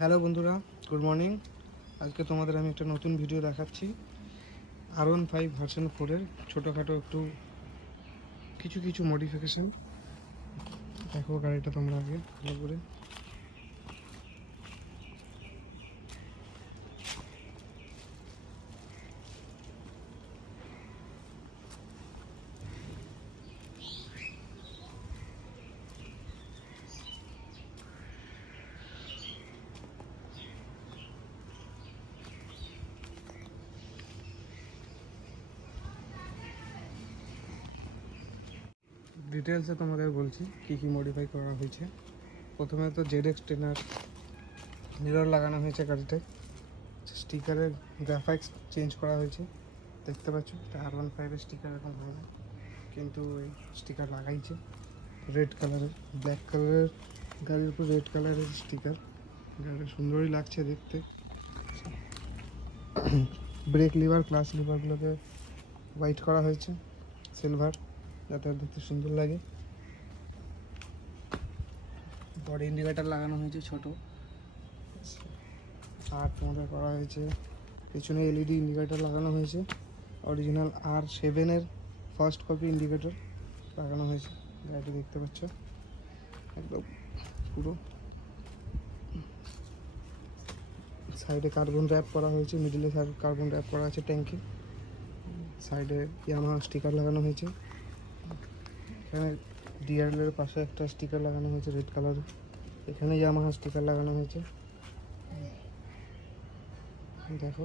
Hello বন্ধুরা, good morning. আজকে তোমাদের আমি একটা নতুন ভিডিও দেখাচ্ছি। R15 ভার্সন 4-এর ছোটোখাটো একটু কিছু কিছু মডিফিকেশান। দেখো গাড়িটা তোমরা আগে ভালো করে। ডিটেলসে তোমাদের বলছি কী কী মডিফাই করা হয়েছে। প্রথমে তো ZX10 মিরর লাগানো হয়েছে গাড়িতে। স্টিকারের গ্রাফাইক্স চেঞ্জ করা হয়েছে, দেখতে পাচ্ছ। এটা R15-এর স্টিকার এখন হয় না, কিন্তু এই স্টিকার লাগাইছে রেড কালারের। ব্ল্যাক কালারের গাড়ির উপর রেড কালারের স্টিকার, গাড়িটা সুন্দরই লাগছে দেখতে। ব্রেক লিভার, ক্লাচ লিভারগুলোকে হোয়াইট করা হয়েছে, সিলভার, যাতে দেখতে সুন্দর লাগে। বডি ইন্ডিকেটার লাগানো হয়েছে ছোট, আর তোমাদের করা হয়েছে পেছনে LED ইন্ডিকেটার লাগানো হয়েছে। অরিজিনাল R7-এর ফার্স্ট কপি ইন্ডিকেটর লাগানো হয়েছে। গাড়িটি দেখতে পাচ্ছ একদম পুরো। সাইডে কার্বন র্যাপ করা হয়েছে, মিডিলে কার্বন র্যাপ করা আছে ট্যাঙ্কি। সাইডে ইয়ামাহা স্টিকার লাগানো হয়েছে। এখানে DRL-এর পাশে একটা স্টিকার লাগানো হয়েছে রেড কালারের। এখানে ইয়ামাহা স্টিকার লাগানো হয়েছে, দেখো।